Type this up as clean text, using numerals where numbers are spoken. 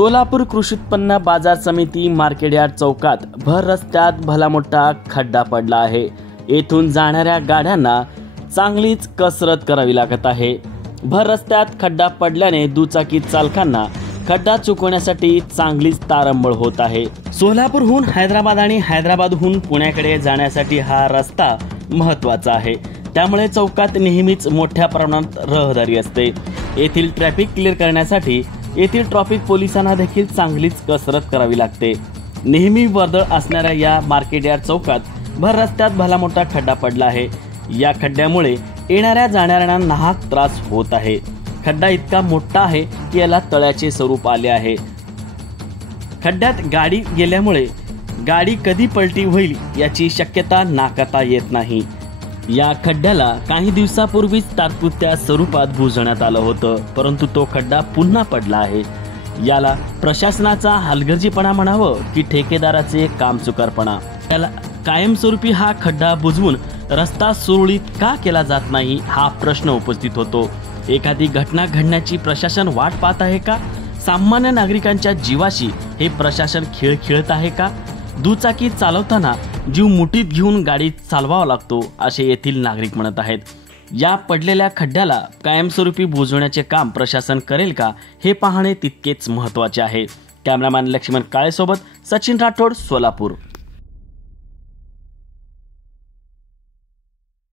सोलापूर कृषी उत्पन्न बाजार समिती मार्केट यार्ड चौकात भर रस्त्यात भला मोठा खड्डा पडला आहे। येथून जाणाऱ्या गाड्यांना चांगलीच कसरत करावी लागत आहे। भर रस्त्यात खड्डा पडल्याने दुचाकी चालकांना खड्डा चुकवण्यासाठी चांगलीच तारंबळ होत आहे। सोलापूरहून हैदराबाद आणि हैदराबादहून पुण्याकडे जाण्यासाठी हा रस्ता महत्त्वाचा आहे, त्यामुळे चौकात नेहमीच मोठ्या प्रमाणात रहदारी असते। येथील ट्रॅफिक क्लिअर करण्यासाठी येथील ट्रॅफिक पोलिसांना देखील चांगलीच कसरत करावी लागते। नेहमी वर्दळ असणाऱ्या या मार्केट यार्ड चौकात भर रस्त्यात भला मोठा खड्डा पडला आहे। या खड्ड्यामुळे येणाऱ्या जाणाऱ्यांना नाहक त्रास होत आहे। खड्डा इतका मोठा आहे की याला तळ्याचे स्वरूप आले आहे। खड्ड्यात गाडी गेल्यामुळे गाडी कधी पलटी होईल याची शक्यता नाकारता येत नाही। या खड्ड्याला काही दिवसापूर्वीच तात्पुरत्या स्वरूपात बुजवण्यात आलं होतं, परंतु तो खड्डा पुन्हा पडला आहे। याला प्रशासनाचा हलगर्जीपणा म्हणावं की ठेकेदाराचे कामचुकारपणा। त्याला कायमस्वरूपी हा खड्डा बुजवून रस्ता सुरळीत का केला जात नाही हा प्रश्न उपस्थित होतो। एखादी घटना घडण्याची प्रशासन वाट पाहत आहे का? सामान्य नागरिकांच्या जीवाशी हे प्रशासन खेळ खेळत आहे का? दुचाकी चालवताना जीव मुठीत घेऊन गाडी चालवावा लागतो असे येथील नागरिक म्हणत आहेत। या पडलेल्या खड्ड्याला कायमस्वरूपी बुजवण्याचे काम प्रशासन करेल का हे पाहणे तितकेच महत्त्वाचे आहे। कॅमेरामॅन लक्ष्मण काळे सोबत सचिन राठोड, सोलापूर।